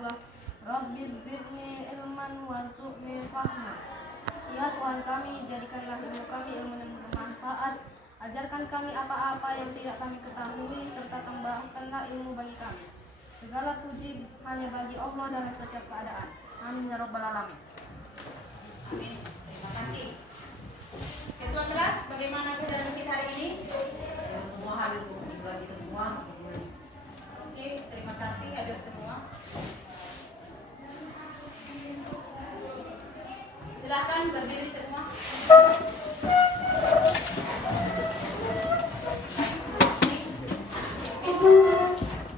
Rasulullah, Rabbi zidni ilman warzuqni fahma. Ya Tuhan kami, jadikanlah ilmu kami ilmu yang bermanfaat. Ajarkan kami apa-apa yang tidak kami ketahui, serta tambahkanlah ilmu bagi kami. Segala puji hanya bagi Allah dalam setiap keadaan. Amin ya rabbal alamin. Amin. Terima kasih. Ketua kelas, bagaimana keadaan kita hari ini? Semua hadir buat kita semua. Oke, terima kasih hadir semua. Silakan berdiri semua.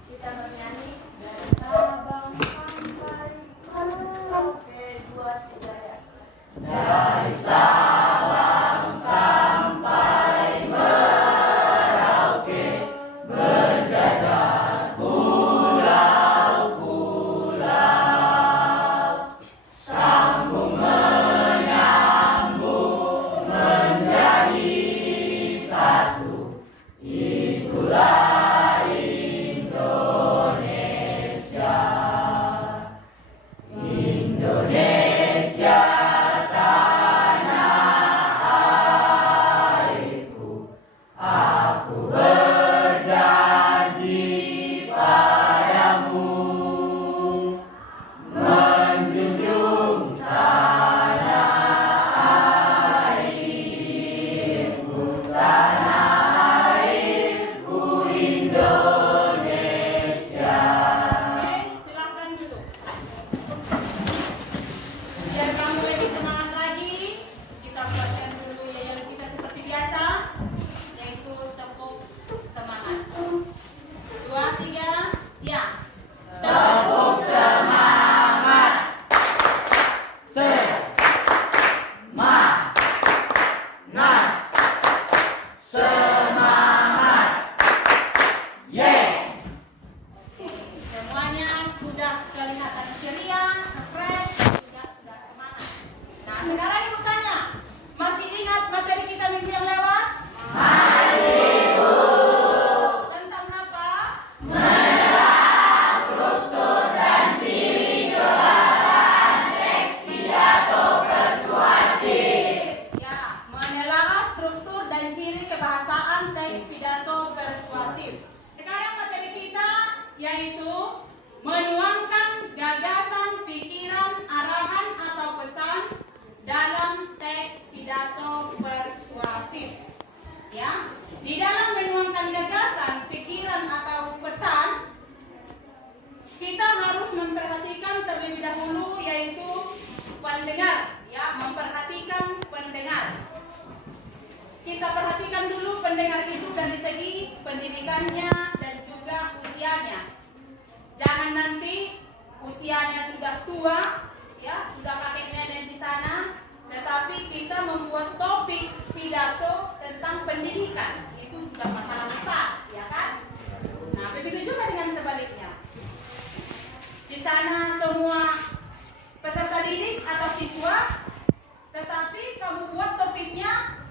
Kita bernyanyi dari Sabang sampai Merauke 2-3 ya. Dari Sabang sampai Merauke, berjajar pulau-pulau, sambung menyambung menjadi satu. Itulah Indonesia. Indonesia tanah airku, aku berjanji padamu menjunjung tanah airku Indonesia. Oke, silakan duduk. Biar kamu lebih semangat lagi, kita buatkan dulu yel kita seperti biasa, yaitu tepuk semangat. 2, 3, ya. Tepuk semangat, semangat, semangat, yes. Oke, semuanya sudah kelihatan ceria, fresh, sudah semangat. Nah, sekarang ibu tanya, masih ingat materi kita minggu yang lewat? Masih, Bu. Tentang apa? Menelaah struktur dan ciri kebahasaan teks pidato persuasif. Ya, menelaah struktur dan ciri kebahasaan teks pidato persuasif. Sekarang materi kita yaitu menuangkan gagasan, pikiran, arahan atau pesan dalam teks pidato persuasif. Ya, di dalam menuangkan gagasan, pikiran atau pesan, kita harus memperhatikan terlebih dahulu yaitu pendengar. Ya, memperhatikan pendengar. Kita perhatikan dulu pendengar itu dari segi pendidikannya dan juga usianya. Jangan nanti usianya sudah tua, ya sudah kakek nenek di sana, tetapi kita membuat topik pidato tentang pendidikan, itu sudah masalah besar, ya kan? Nah, begitu juga dengan sebaliknya. Di sana semua peserta didik atau siswa, tetapi kamu buat topiknya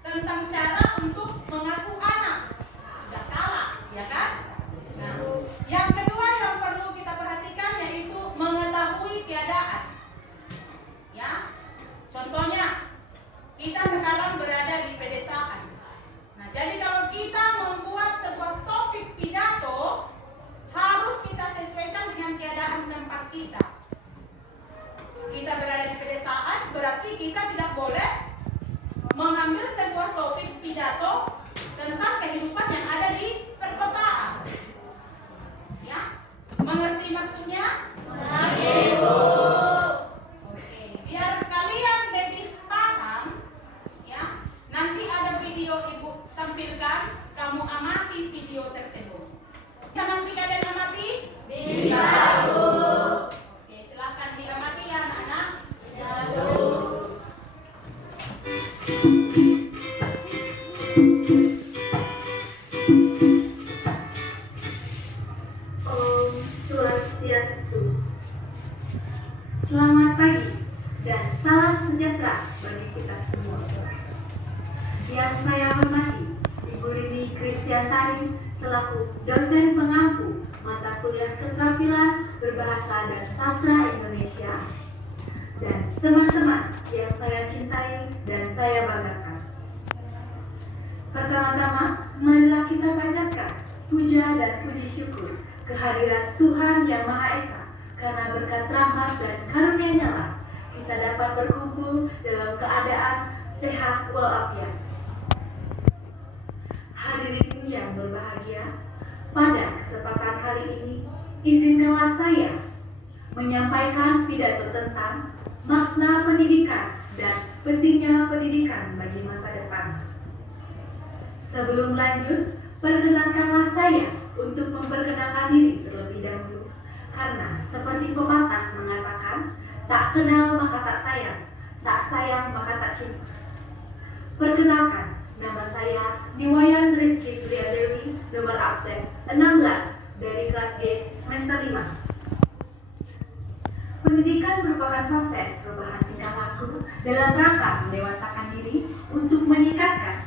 tentang cara untuk mengasuh anak, sudah salah, ya kan? Nah, yang kedua yang perlu kita perhatikan yaitu mengetahui keadaan. Ya, contohnya kita sekarang berada di pedesaan. Nah, jadi kalau kita membuat sebuah topik pidato, harus kita sesuaikan dengan keadaan tempat kita. Kita berada di pedesaan, berarti kita tidak boleh mengambil sebuah topik pidato tentang kehidupan yang ada di perkotaan. Ya, mengerti maksudnya? Mengerti, Bu. Oke, biar kalian lebih paham, ya. Nanti ada video ibu tampilkan, kamu amati video tersebut. Bisa nanti kalian amati? Bisa, Bu. Oke, silakan diamati ya anak-anak. Ya, Bu. Om Swastiastu. Selamat pagi dan salam sejahtera bagi kita semua. Yang saya hormati Ibu Rini Kristiasari selaku dosen pengampu mata kuliah keterampilan berbahasa dan sastra Indonesia, dan teman-teman yang saya cintai dan saya banggakan. Pertama-tama, marilah kita panjatkan puja dan puji syukur kehadirat Tuhan Yang Maha Esa, karena berkat rahmat dan karunia-Nya lah kita dapat berkumpul dalam keadaan sehat walafiat. Hadirin yang berbahagia, pada kesempatan kali ini, izinkanlah saya menyampaikan pidato tentang makna pendidikan dan pentingnya pendidikan bagi masa depan. Sebelum lanjut, perkenankanlah saya untuk memperkenalkan diri terlebih dahulu, karena seperti pepatah mengatakan, tak kenal maka tak sayang maka tak cinta. Perkenalkan, nama saya Niwayan Rizky Suryadewi, nomor absen 16 dari kelas G semester 5. Pendidikan merupakan proses perubahan tingkah laku dalam rangka mendewasakan diri untuk meningkatkan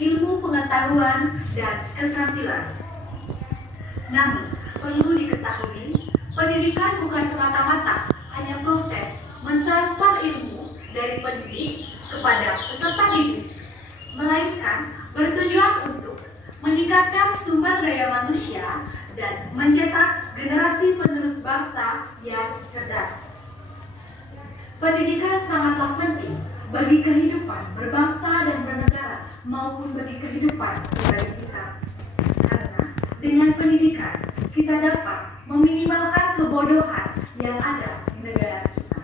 ilmu pengetahuan dan keterampilan. Namun, perlu diketahui, pendidikan bukan semata-mata hanya proses mentransfer ilmu dari pendidik kepada peserta didik, melainkan bertujuan untuk meningkatkan sumber daya manusia dan mencetak generasi penerus bangsa yang cerdas. Pendidikan sangatlah penting bagi kehidupan berbangsa dan bernegara maupun bagi kehidupan pribadi kita. Karena dengan pendidikan kita dapat meminimalkan kebodohan yang ada di negara kita.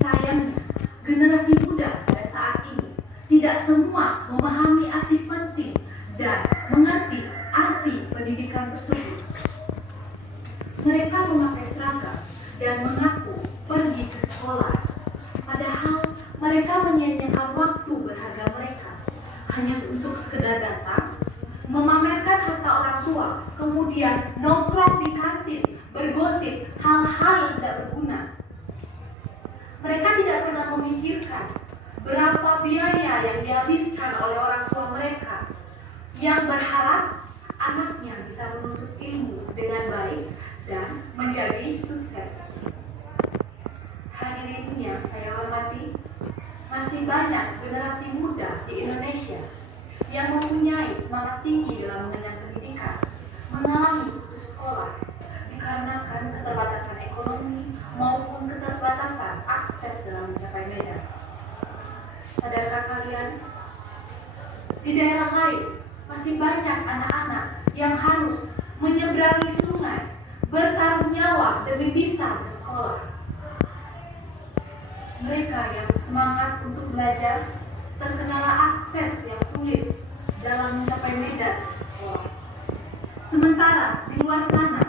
Sayangnya, generasi muda pada saat ini tidak semua memahami arti penting dan mengerti arti pendidikan tersebut. Mereka memakai seragam dan mengaku pergi ke sekolah, padahal mereka menyia-nyiakan waktu berharga mereka hanya untuk sekedar datang, memamerkan harta orang tua, kemudian nongkrong di kantin, bergosip hal-hal yang tidak berguna. Mereka tidak pernah memikirkan berapa biaya yang dihabiskan oleh orang tua mereka yang berharap anaknya bisa menuntut ilmu dengan baik dan menjadi sukses. Hadirin yang saya hormati, masih banyak generasi muda di Indonesia yang mempunyai semangat tinggi dalam mengenyam pendidikan, mengalami putus sekolah dikarenakan keterbatasan ekonomi maupun keterbatasan akses dalam mencapai medan. Sadarkah kalian? Di daerah lain masih banyak anak-anak yang harus menyeberangi sungai, bertaruh nyawa demi bisa bersekolah. Mereka yang semangat untuk belajar terkendala akses yang sulit dalam mencapai medan sekolah. Sementara di luar sana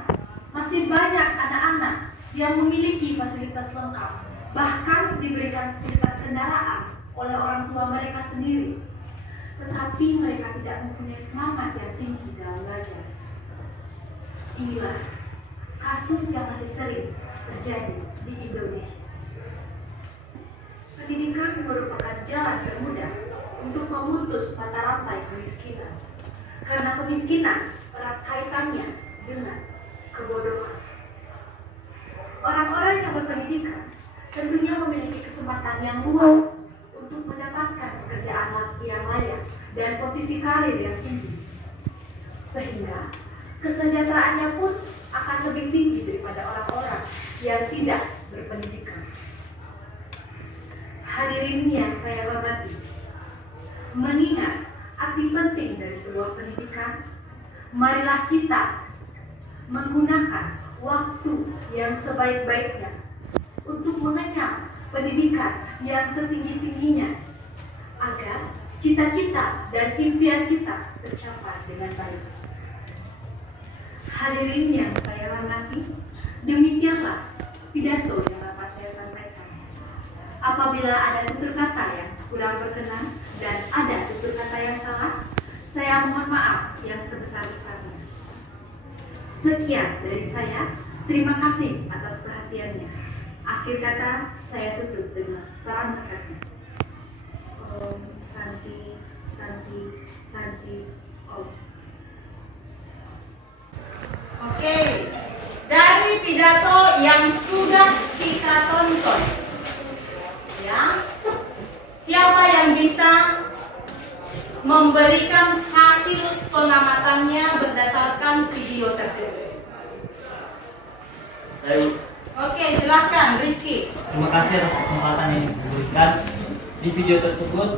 masih banyak anak-anak yang memiliki fasilitas lengkap, bahkan diberikan fasilitas kendaraan oleh orang tua mereka sendiri, tetapi mereka tidak mempunyai semangat yang tinggi dalam belajar. Inilah kasus yang masih sering terjadi di Indonesia. Pendidikan merupakan jalan termudah untuk memutus mata rantai kemiskinan, karena kemiskinan erat kaitannya dengan kebodohan. Orang-orang yang berpendidikan tentunya memiliki kesempatan yang luas untuk mendapatkan pekerjaan yang layak dan posisi karir yang tinggi, sehingga kesejahteraannya pun akan lebih tinggi daripada orang-orang yang tidak berpendidikan. Hadirin yang saya hormati, mengingat arti penting dari sebuah pendidikan, marilah kita menggunakan waktu yang sebaik-baiknya untuk mengenyam pendidikan yang setinggi-tingginya, agar cita-cita dan impian kita tercapai dengan baik. Hadirin yang saya hormati, demikianlah pidato yang dapat saya sampaikan. Apabila ada tutur kata yang kurang berkenan dan ada tutur kata yang salah, saya mohon maaf yang sebesar-besarnya. Sekian dari saya, terima kasih atas perhatiannya. Akhir kata saya tutup dengan peran besarnya. Om Santi Santi Santi Om. Oke, dari pidato yang sudah kita tonton, ya, siapa yang bisa memberikan hasil pengamatannya berdasarkan video tersebut? Saya, Bu. Oke, silahkan Rizky. Terima kasih atas kesempatan yang diberikan di video tersebut.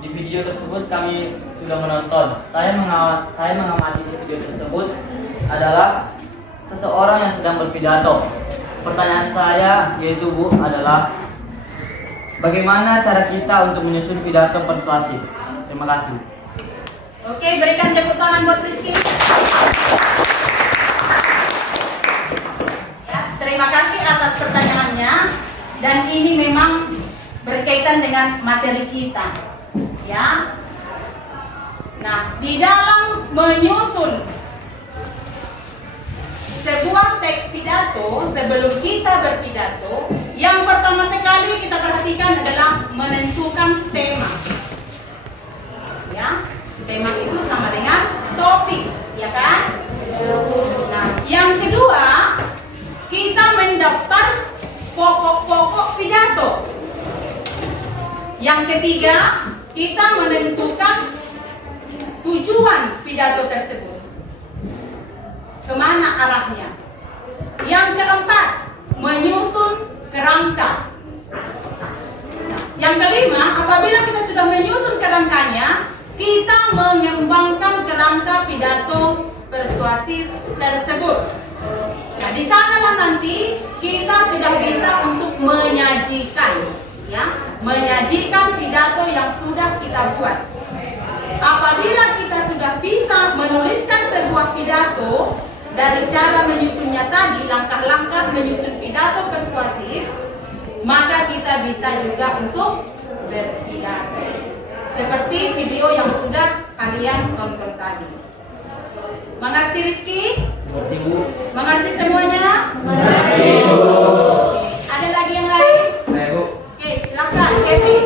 Di video tersebut kami sudah menonton. Saya mengamati di video tersebut adalah seseorang yang sedang berpidato. Pertanyaan saya yaitu Bu adalah bagaimana cara kita untuk menyusun pidato persuasif? Terima kasih. Oke, berikan tepuk tangan buat Rizky. Ya, terima kasih atas pertanyaannya. Dan ini memang berkaitan dengan materi kita. Ya. Nah, di dalam menyusun sebuah teks pidato, sebelum kita berpidato, yang pertama sekali kita perhatikan adalah menentukan tema. Ya, tema itu sama dengan topik, ya kan? Nah, yang kedua, kita mendaftar pokok-pokok pidato. Yang ketiga, kita menentukan tujuan pidato tersebut. Kemana arahnya? Yang keempat, menyusun kerangka. Yang kelima, apabila kita sudah menyusun kerangkanya, kita mengembangkan kerangka pidato persuasif tersebut. Nah, di sanalah nanti kita sudah bisa untuk menyajikan, ya, menyajikan pidato yang sudah kita buat. Apabila kita sudah bisa menuliskan sebuah pidato dari cara menyusunnya tadi, langkah-langkah menyusun pidato persuasif, maka kita bisa juga untuk berpidato. Seperti video yang sudah kalian tonton tadi. Mengerti Rizky? Mengerti, Bu. Mengerti semuanya? Mengerti, Bu. Ada lagi yang lain? Saya, Bu. Oke, silakan Kevin.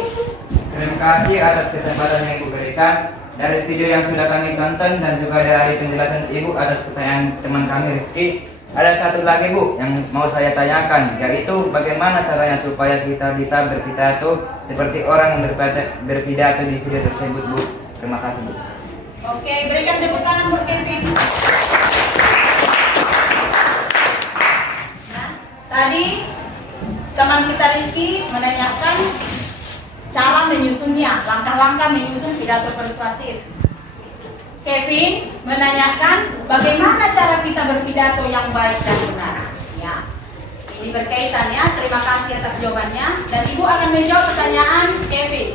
Terima kasih atas kesempatan yang Ibu berikan. Dari video yang sudah kami tonton dan juga dari penjelasan Ibu atas pertanyaan teman kami Rizky, ada satu lagi Bu yang mau saya tanyakan, yaitu bagaimana caranya supaya kita bisa berpidato seperti orang yang berpidato di video tersebut, Bu. Terima kasih, Bu. Oke, berikan tepuk tangan buat Kevin. Nah, tadi teman kita Rizky menanyakan cara menyusunnya, langkah-langkah menyusun pidato persuasif. Kevin menanyakan bagaimana cara kita berpidato yang baik dan benar. Ya, ini berkaitan ya. Terima kasih atas jawabannya. Dan Ibu akan menjawab pertanyaan Kevin.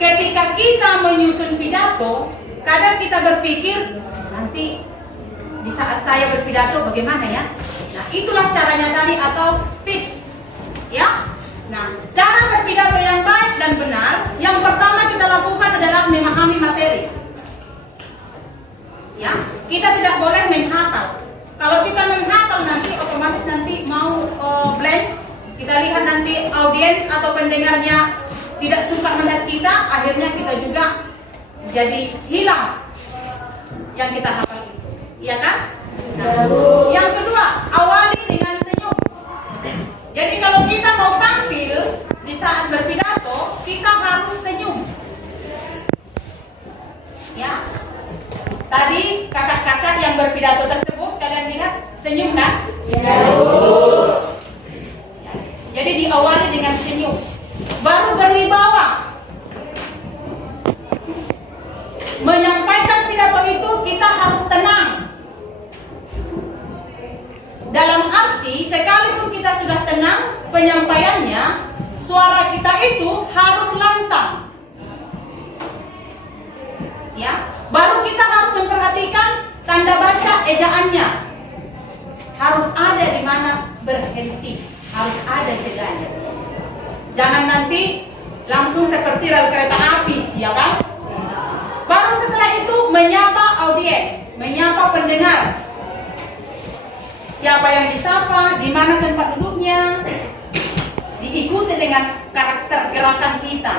Ketika kita menyusun pidato, kadang kita berpikir nanti di saat saya berpidato bagaimana ya? Nah, itulah caranya tadi atau tips, ya. Nah, cara berpidato yang baik dan benar, yang pertama kita lakukan adalah memahami materi. Ya, kita tidak boleh menghafal. Kalau kita menghafal nanti otomatis nanti mau blank. Kita lihat nanti audiens atau pendengarnya tidak suka melihat kita, akhirnya kita juga jadi hilang yang kita hafal itu. Iya kan? Nah, yang kedua, awali dengan senyum. Jadi kalau kita mau tampil di saat berpidato, kita harus senyum. Ya. Tadi kakak-kakak yang berpidato tersebut, kalian lihat senyum kan? Ya. Jadi diawali dengan senyum. Baru berwibawa. Menyampaikan pidato itu kita harus tenang. Dalam arti, sekalipun kita sudah tenang penyampaiannya, suara kita itu harus lantang. Ya, baru kita harus memperhatikan tanda baca ejaannya. Harus ada di mana berhenti, harus ada jedanya. Jangan nanti langsung seperti rel kereta api, ya kan? Baru setelah itu menyapa audiens, menyapa pendengar. Siapa yang disapa, di mana tempat duduknya, diikuti dengan karakter gerakan kita.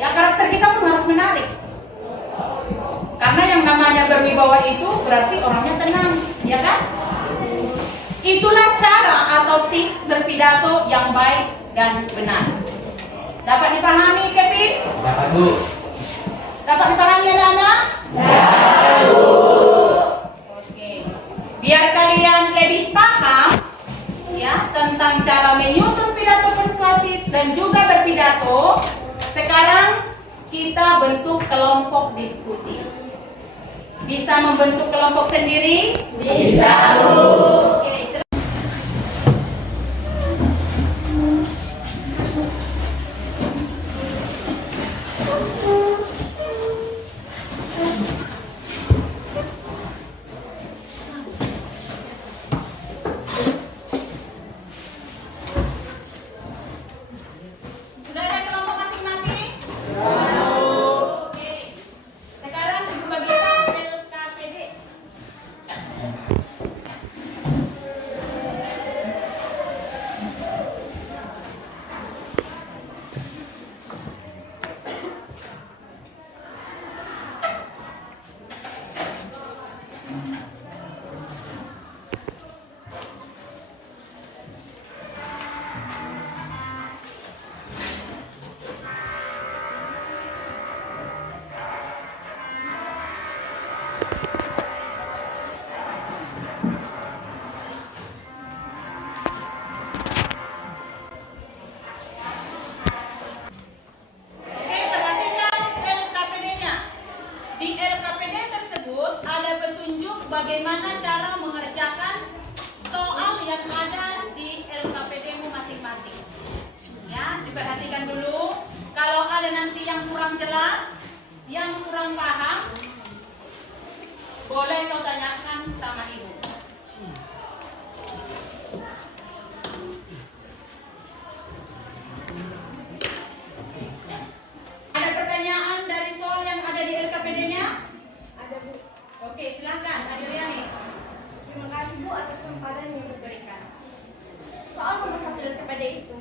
Ya, karakter kita pun harus menarik. Karena yang namanya berwibawa itu berarti orangnya tenang, ya kan? Itulah cara atau tips berpidato yang baik dan benar. Dapat dipahami, Kevin? Dapat, Bu. Dapat dipahami, anak-anak? Dapat, Bu. Oke. Biar kalian lebih paham ya tentang cara menyusun pidato persuasif dan juga berpidato, sekarang kita bentuk kelompok diskusi. Bisa membentuk kelompok sendiri? Bisa, Bu. Oke. Sudah ada kelompok masing-masing? Oke. Sekarang ibu bagikan LKPD. Oke, perhatikan LKPD-nya. Di LKPD tersebut ada petunjuk bagaimana cara mengerjakan soal yang ada di LKPD-mu masing-masing. Ya, diperhatikan dulu. Kalau ada nanti yang kurang jelas, yang kurang paham, boleh kau tanyakan sama ibu. Ada pertanyaan dari soal yang ada di LKPD-nya? Ada, Bu. Oke, silakan, Adriani. Terima kasih, Bu, atas kesempatan yang diberikan. Soal nomor 1 LKPD itu,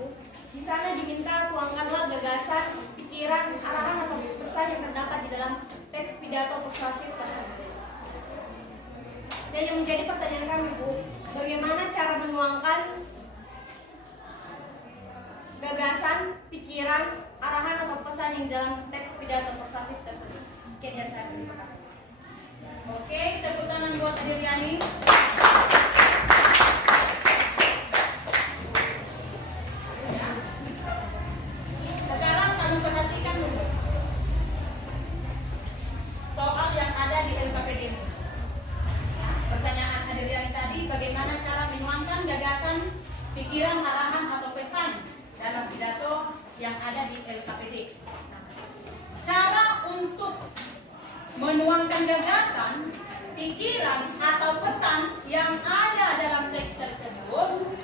di sana diminta tuangkanlah gagasan, pikiran, arahan atau pesan yang terdapat di dalam teks pidato persuasif tersebut. Dan yang menjadi pertanyaan kami, Bu, bagaimana cara menuangkan gagasan, pikiran, arahan atau pesan yang dalam teks pidato persuasif tersebut? Sekian dari saya, terima kasih. Oke, tepuk tangan buat Adriani. Ya. Sekarang kamu perhatikan dulu soal yang ada di LKPD. Ya, pertanyaan Adriani tadi, bagaimana cara menuangkan gagasan, pikiran, arahan atau pesan dalam pidato yang ada di LKPD. Cara untuk menuangkan gagasan, pikiran atau pesan yang ada dalam teks tersebut,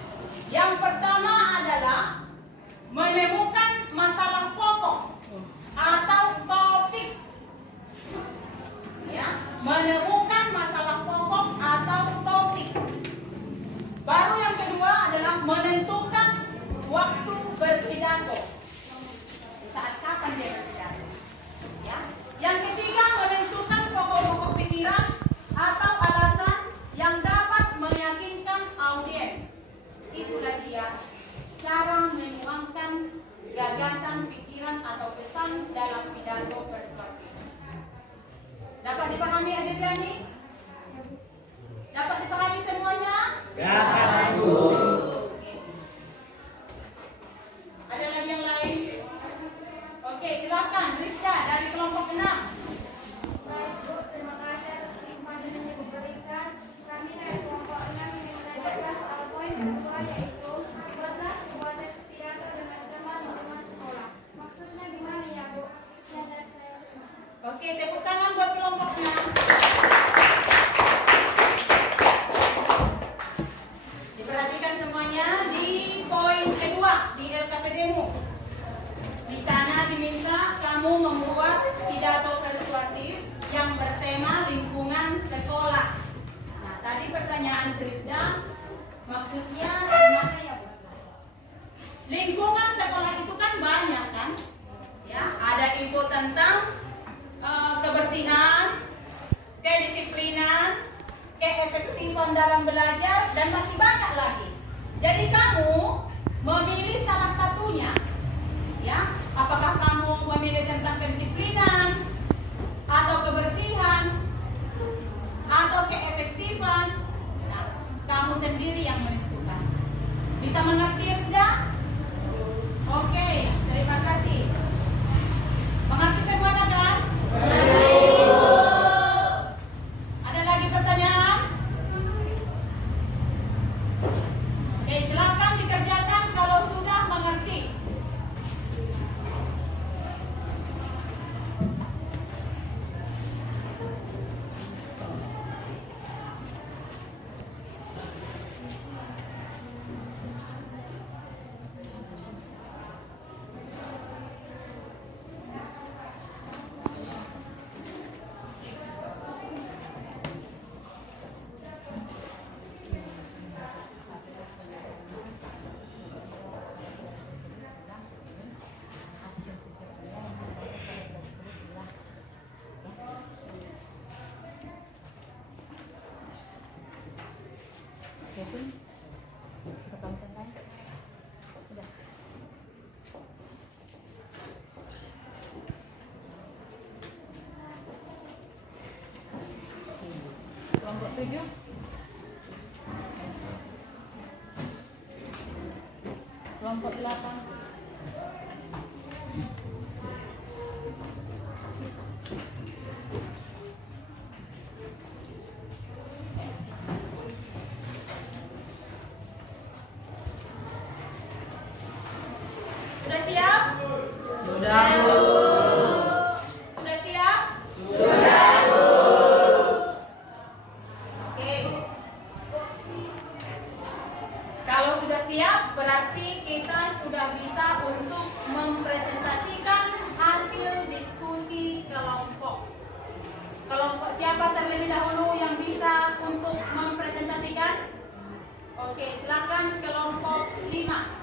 yang pertama adalah menemukan masalah pokok atau topik. Ya, menemukan masalah pokok atau topik. Baru yang kedua adalah menentukan waktu berpidato. Saat kapan dia berpidato? Ya. Yang ketiga, menentukan pokok-pokok pikiran atau alasan yang dapat meyakinkan audiens. Itulah dia cara menuangkan gagasan, pikiran atau pesan dalam pidato persuasif. Dapat dipahami, Adriani? Dapat dipahami semuanya? Dapat, Bu. Oke. Ada lagi yang lain? Oke, silakan Rifda dari kelompok 6. Baik, Bu, terima kasih atas kesempatan yang diberikan. Kami dari kelompok 6 ingin menanyakan soal poin kedua, yaitu buatlah sebuah teks pidato dengan tema lingkungan sekolah. Maksudnya gimana ya, Bu? Sekian dari saya. Terima kasih. Oke, tepuk tangan buat kelompok 6. Diperhatikan semuanya di poin kedua di LKPD-mu. Di sana diminta kamu membuat pidato persuasif yang bertema lingkungan sekolah. Nah, tadi pertanyaan Rifda, maksudnya gimana ya, Bu? Lingkungan sekolah itu kan banyak kan? Ya, ada itu tentang kebersihan, kedisiplinan, keefektifan dalam belajar, dan masih banyak lagi. Jadi kamu memilih salah satunya, ya. Apakah kamu memilih tentang kedisiplinan, atau kebersihan, atau keefektifan? Nah, kamu sendiri yang menentukan. Bisa mengerti sudah? Oke, terima kasih. Mengerti semuanya kan? Ada lagi pertanyaan? Oke, silakan dikerjakan kalau sudah mengerti. Kelompok 7. Kelompok 8. Sudah siap? Sudah, Bu. Sudah siap? Sudah, Bu. Oke. Kalau sudah siap, berarti kita sudah bisa untuk mempresentasikan hasil diskusi kelompok. Kelompok siapa terlebih dahulu yang bisa untuk mempresentasikan? Oke, silakan kelompok 5.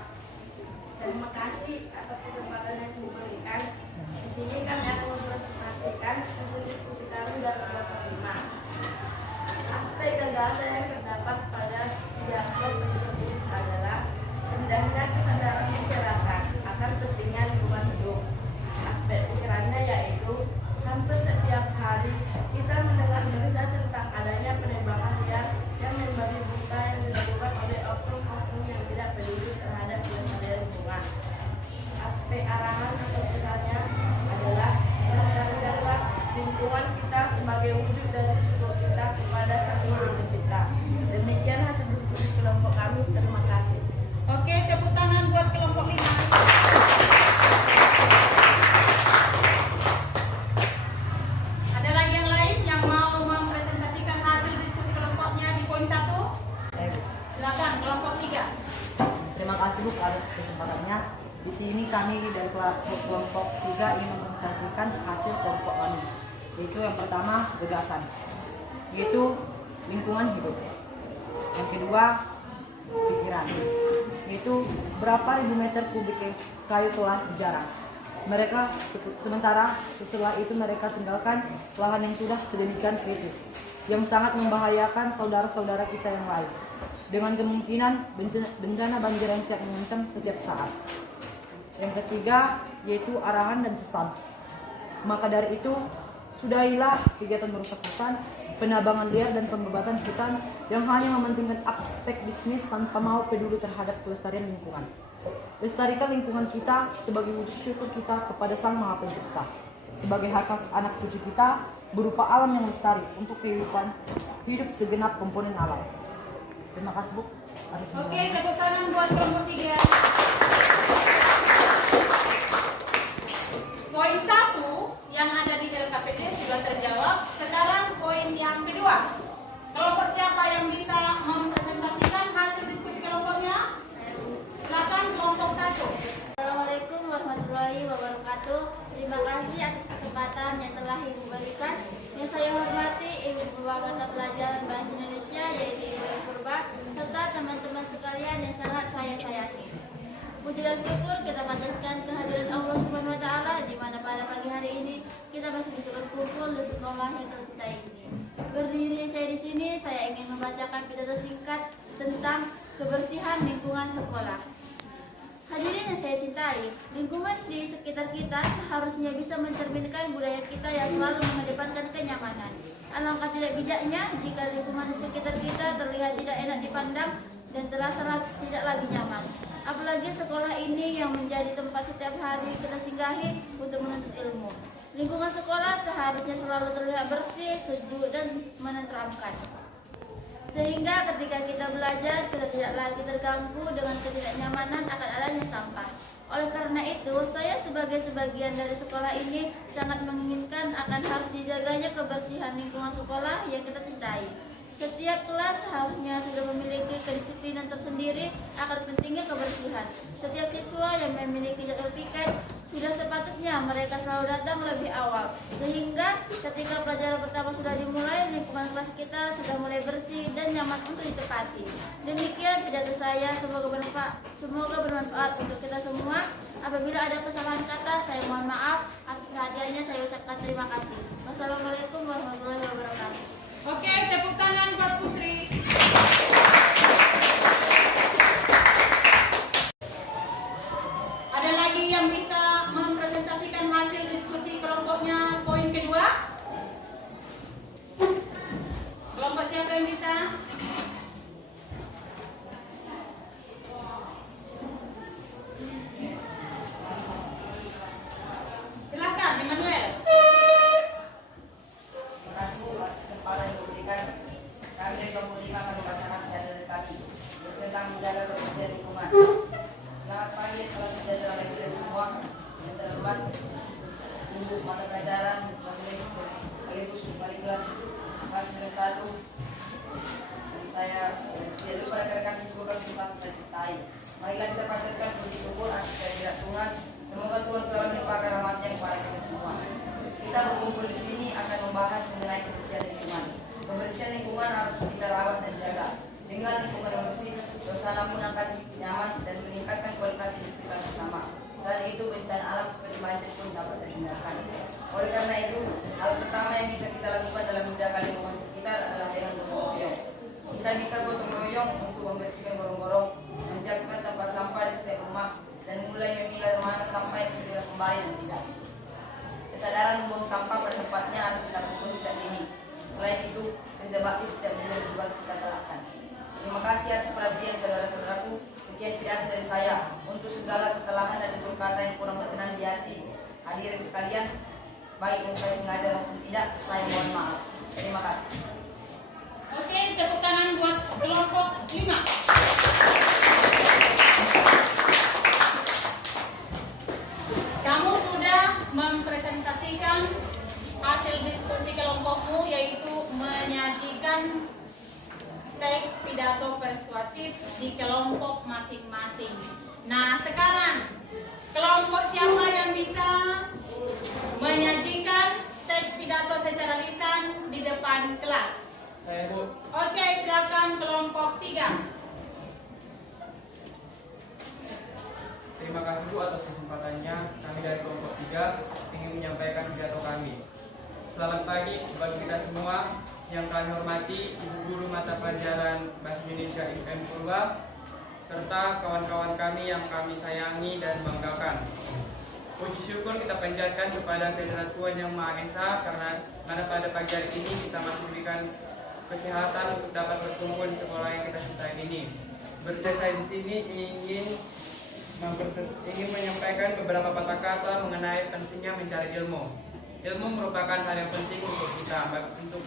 Terima kasih atas kesempatan yang diberikan. Di sini kami akan mempresentasikan hasil diskusi kami dari kelompok 5. Aspek gagasan yang terdapat pada dialog tersebut adalah rendahnya kesadaran masyarakat akan pentingnya lingkungan hidup. Aspek pikirannya yaitu hampir setiap hari kita mendengar berita tentang adanya penembakan liar yang membabi buta yang dilakukan oleh oknum-oknum yang tidak peduli terhadap kelestarian lingkungan. Aspek arahan atau pikirannya adalah melestarikanlah lingkungan kita sebagai wujud dari syukur kita kepada Sang Maha Pencipta. Demikian hasil diskusi kelompok kami. Terima kasih. Oke, tepuk tangan buat kelompok 5. Ada lagi yang lain yang mau mempresentasikan hasil diskusi kelompoknya di poin 1? Silakan kelompok 3. Terima kasih Bu atas kesempatannya. Di sini kami dari kelompok 3 ingin mempresentasikan hasil kelompok kami. Yaitu yang pertama gagasan, yaitu lingkungan hidup. Yang kedua pikiran, yaitu berapa ribu meter kubik kayu telah jarang. Mereka sementara setelah itu mereka tinggalkan lahan yang sudah sedemikian kritis, yang sangat membahayakan saudara-saudara kita yang lain, dengan kemungkinan bencana banjir yang siap mengancam setiap saat. Yang ketiga yaitu arahan dan pesan. Maka dari itu sudahilah kegiatan merusak hutan, penabangan liar dan pembebatan hutan yang hanya mementingkan aspek bisnis tanpa mau peduli terhadap kelestarian lingkungan. Lestarikan lingkungan kita sebagai wujud syukur kita kepada Sang Maha Pencipta, sebagai hak anak cucu kita berupa alam yang lestari untuk kehidupan hidup segenap komponen alam. Terima kasih Bu. Oke, tepuk tangan buat kelompok 3. Poin 1 yang ada di LKPD sudah terjawab. Sekarang poin yang kedua. Kelompok siapa yang bisa mempresentasikan hasil diskusi kelompoknya? Silakan kelompok 1. Assalamualaikum warahmatullahi wabarakatuh. Terima kasih atas kesempatan yang telah Ibu berikan. Yang saya hormati Ibu Purba Mata Pelajaran Bahasa Indonesia, yaitu Ibu Purba, serta teman-teman sekalian yang sangat saya sayangi. Puji dan syukur kita panjatkan kehadiran Allah Subhanahu wa Ta'ala, di mana pada pagi hari ini kita masih bisa berkumpul di sekolah yang tercinta ini. tentang kebersihan lingkungan sekolah. Hadirin yang saya cintai, lingkungan di sekitar kita seharusnya bisa mencerminkan budaya kita yang selalu mengedepankan kenyamanan. Alangkah tidak bijaknya jika lingkungan di sekitar kita terlihat tidak enak dipandang dan terasa tidak lagi nyaman. Apalagi sekolah ini yang menjadi tempat setiap hari kita singgahi untuk menuntut ilmu. Lingkungan sekolah seharusnya selalu terlihat bersih, sejuk, dan menenteramkan. Sehingga ketika kita belajar, kita tidak lagi terganggu dengan ketidaknyamanan akan adanya sampah. Oleh karena itu, saya sebagai sebagian dari sekolah ini sangat menginginkan akan harus dijaganya kebersihan lingkungan sekolah yang kita cintai. Setiap kelas seharusnya sudah memiliki kedisiplinan tersendiri akan pentingnya kebersihan. Setiap siswa yang memiliki jadwal piket sudah sepatutnya mereka selalu datang lebih awal. Sehingga ketika pelajaran pertama sudah dimulai, lingkungan kelas kita sudah mulai bersih dan nyaman untuk ditepati. Demikian pidato saya, semoga bermanfaat untuk kita semua. Apabila ada kesalahan kata, saya mohon maaf. Atas perhatiannya saya ucapkan terima kasih. Wassalamualaikum warahmatullahi wabarakatuh. Oke, tepuk tangan buat Putri. Ada lagi yang bisa mempresentasikan hasil diskusi kelompoknya poin kedua? Kelompok siapa yang bisa? Silakan, Emmanuel. Terima kasih Bu atas kesempatan yang diberikan. Kami dari kelompok 5 akan membacakan pidato dari kami tentang menjaga kebersihan lingkungan. Selamat pagi, salam sejahtera bagi kita semua. Yang terhormat Ibu mata pelajaran majelis sekaligus wali kelas 1. Dan saya tidak lupa rekan-rekan siswa kelas 1 saya cintai. Marilah kita panjatkan puji syukur atas kehadirat Tuhan. Semoga Tuhan selalu melimpahkan rahmat-Nya kepada kita semua. Kita berkumpul di sini akan membahas mengenai kebersihan lingkungan. Kebersihan lingkungan harus kita rawat dan jaga. Dengan lingkungan yang bersih, suasana pun akan nyaman dan meningkatkan kualitas hidup kita bersama. Selain itu, bencana alam seperti banjir pun dapat terhindarkan. Oleh karena itu, hal pertama yang bisa kita lakukan dalam menjaga lingkungan sekitar adalah dengan gotong royong. Kita bisa gotong royong untuk membersihkan gorong-gorong, menjaga tempat sampah di setiap rumah, dan mulai memilah mana sampah yang bisa kembali dan tidak. Kesadaran membuang sampah pada tempatnya harus kita pupus sejak dini. Selain itu, kerja bakti setiap bulan juga harus kita galakkan. Terima kasih atas perhatian saudara-saudaraku. Sekian pidato dari saya. Untuk segala kesalahan dan tutur kata yang kurang berkenan di hati hadirin sekalian, baik yang saya sengaja maupun tidak, saya mohon maaf. Terima kasih. Oke, tepuk tangan buat kelompok 5. Kamu sudah mempresentasikan hasil diskusi kelompokmu, yaitu menyajikan teks pidato persuasif di kelompok masing-masing. Nah, sekarang kelompok siapa yang bisa menyajikan teks pidato secara lisan di depan kelas? Saya Bu. Oke, silakan kelompok 3. Terima kasih Bu atas kesempatannya. Kami dari kelompok 3 ingin menyampaikan pidato kami. Selamat pagi bagi kita semua. Yang kami hormati Ibu Guru mata pelajaran Bahasa Indonesia IPM Purwa, serta kawan-kawan kami yang kami sayangi dan banggakan. Puji syukur kita panjatkan kepada kehadirat Tuhan Yang Maha Esa, karena pada pagi hari ini kita masih diberikan kesehatan untuk dapat berkumpul di sekolah yang kita cintai ini. Saya di sini ingin menyampaikan beberapa patah kata mengenai pentingnya mencari ilmu. Ilmu merupakan hal yang penting untuk kita, untuk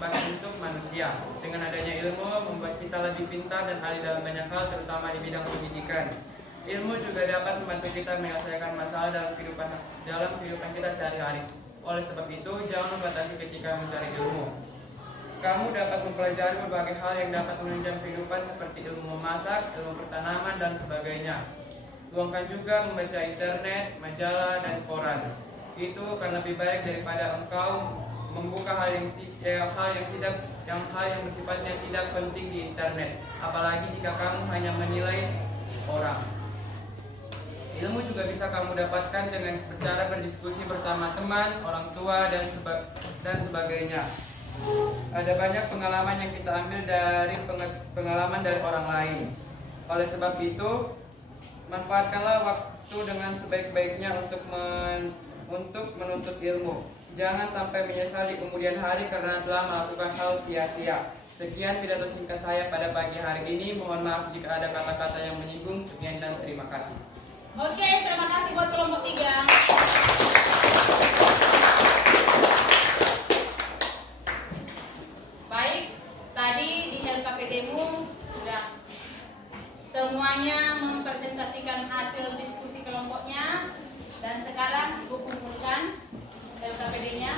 manusia. Dengan adanya ilmu membuat kita lebih pintar dan ahli dalam banyak hal, terutama di bidang pendidikan. Ilmu juga dapat membantu kita menyelesaikan masalah dalam kehidupan kita sehari-hari. Oleh sebab itu, jangan membatasi ketika mencari ilmu. Kamu dapat mempelajari berbagai hal yang dapat menunjang kehidupan seperti ilmu memasak, ilmu pertanaman, dan sebagainya. Luangkan juga membaca internet, majalah, dan koran. Itu akan lebih baik daripada engkau membuka hal yang bersifatnya tidak penting di internet, apalagi jika kamu hanya menilai orang. Ilmu juga bisa kamu dapatkan dengan cara berdiskusi bersama teman, orang tua, dan sebagainya. Ada banyak pengalaman yang kita ambil dari pengalaman dari orang lain. Oleh sebab itu, manfaatkanlah waktu dengan sebaik-baiknya untuk menuntut ilmu. Jangan sampai menyesal di kemudian hari karena telah melakukan hal sia-sia. Sekian pidato singkat saya pada pagi hari ini. Mohon maaf jika ada kata-kata yang menyinggung. Sekian dan terima kasih. Oke, terima kasih buat kelompok 3. Baik, tadi di LKPD-mu sudah semuanya mempresentasikan hasil diskusi kelompoknya, dan sekarang Ibu kumpulkan LKPD-nya.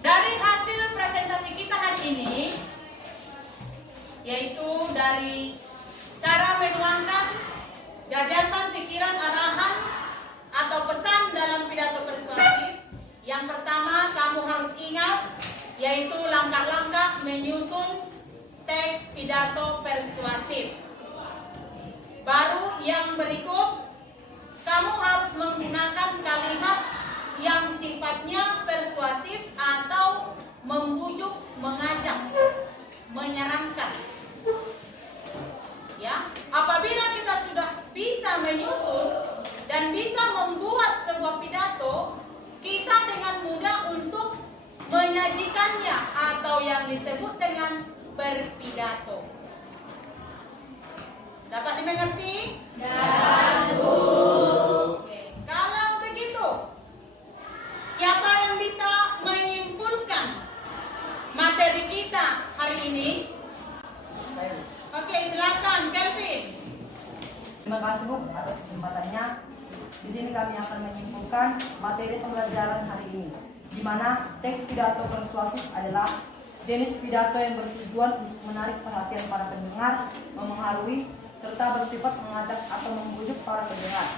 Dari hasil presentasi kita hari ini, yaitu dari cara menuangkan gagasan, pikiran, arahan, atau pesan dalam pidato persuasif. Yang pertama kamu harus ingat, yaitu langkah-langkah menyusun teks pidato persuasif. Baru yang berikut, kamu harus menggunakan kalimat yang sifatnya persuasif atau membujuk, mengajak, menyarankan. Ya, apabila kita sudah bisa menyusun dan bisa membuat sebuah pidato, kita dengan mudah untuk menyajikannya atau yang disebut dengan berpidato. Dapat dimengerti? Dapat, Bu. Oke. Kalau begitu, siapa yang bisa menyimpulkan materi kita hari ini? Saya. Oke, silakan Kelvin. Terima kasih Bu atas kesempatannya. Di sini kami akan menyimpulkan materi pembelajaran hari ini, di mana teks pidato persuasif adalah jenis pidato yang bertujuan untuk menarik perhatian para pendengar, memengaruhi, serta bersifat mengajak atau membujuk para pendengar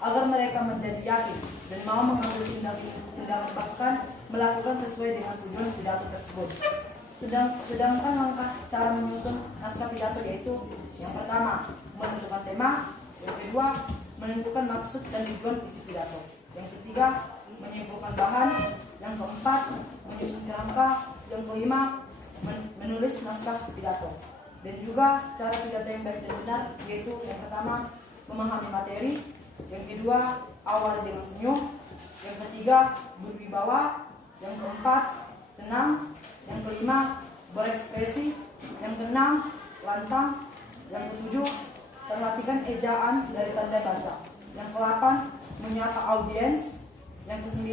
agar mereka menjadi yakin dan mau mengambil tindakan melakukan sesuai dengan tujuan pidato tersebut. Sedangkan langkah cara menyusun naskah pidato yaitu yang pertama, menentukan tema, yang kedua, menentukan maksud dan tujuan isi pidato, yang ketiga, menyimpulkan bahan, yang keempat, menyusun kerangka, yang kelima, menulis naskah pidato. Dan juga cara pidato yang baik dan benar yaitu yang pertama, memahami materi, yang kedua, awali dengan senyum, yang ketiga, berwibawa, yang keempat, tenang, yang kelima, berekspresi, yang keenam, lantang, yang ketujuh, perhatikan ejaan dari tanda baca, yang ke-8, menyapa audiens, yang ke-9,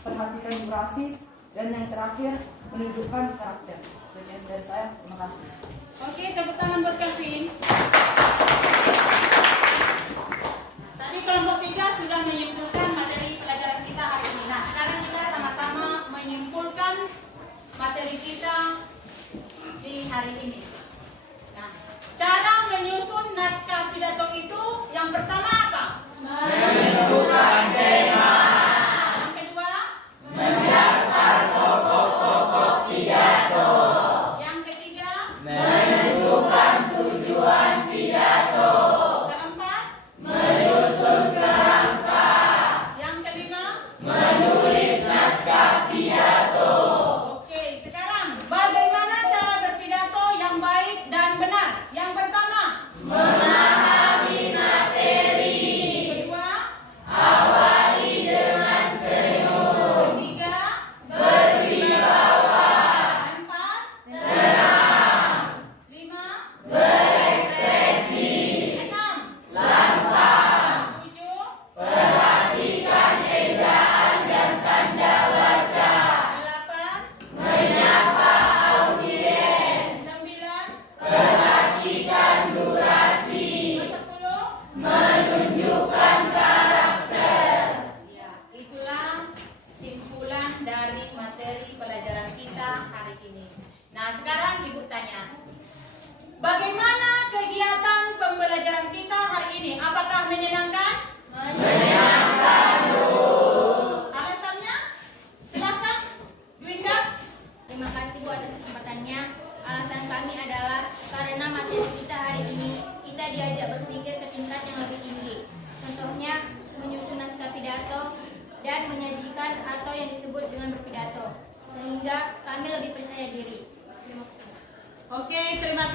perhatikan durasi, dan yang terakhir, menunjukkan karakter. Sekian dari saya, terima kasih. Oke, tepuk tangan buat Kelvin. Tadi kelompok 3 sudah menyimpulkan materi pelajaran kita hari ini. Nah, sekarang kita sama-sama menyimpulkan materi kita di hari ini. Nah, cara menyusun naskah pidato itu yang pertama apa? Menentukan tema. Yang kedua? Mendaftar pokok-pokok pidato. Yang ketiga? Menentukan tujuan pidato.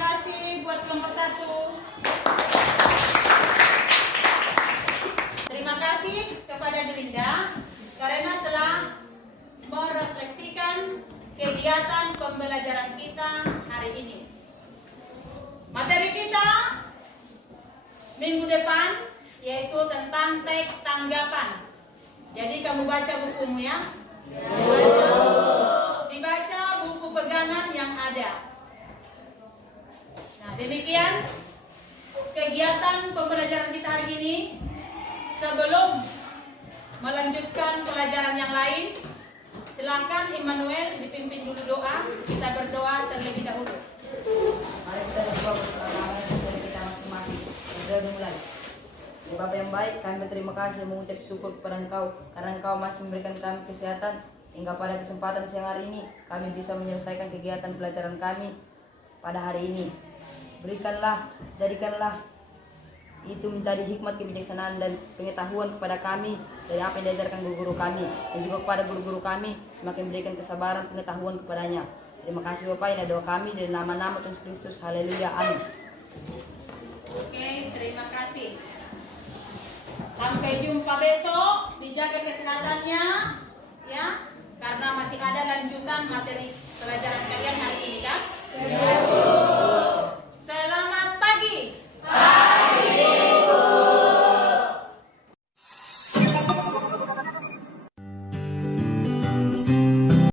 kasih buat kelompok 1. Terima kasih kepada Delinda karena telah merefleksikan kegiatan pembelajaran kita hari ini. Materi kita minggu depan yaitu tentang teks tanggapan. Jadi kamu baca bukumu ya? Dibaca buku pegangan yang ada. Nah, demikian kegiatan pembelajaran kita hari ini. Sebelum melanjutkan pelajaran yang lain, silakan Immanuel dipimpin dulu doa. Kita berdoa terlebih dahulu. Mari kita berdoa bersama-sama dari kita masing-masing. Sudah dimulai. Ya Bapa yang baik, kami berterima kasih mengucap syukur kepada Engkau karena Engkau masih memberikan kami kesehatan hingga pada kesempatan siang hari ini kami bisa menyelesaikan kegiatan pelajaran kami pada hari ini. Berikanlah, jadikanlah itu menjadi hikmat kebijaksanaan dan pengetahuan kepada kami dari apa yang diajarkan guru-guru kami dan juga kepada guru-guru kami semakin berikan kesabaran pengetahuan kepadanya. Terima kasih Bapak, ini doa kami dari nama-nama Tuhan Kristus. Haleluya, amin. Oke, terima kasih. Sampai jumpa besok. Dijaga kesehatannya ya, karena masih ada lanjutan materi pelajaran kalian hari ini kan?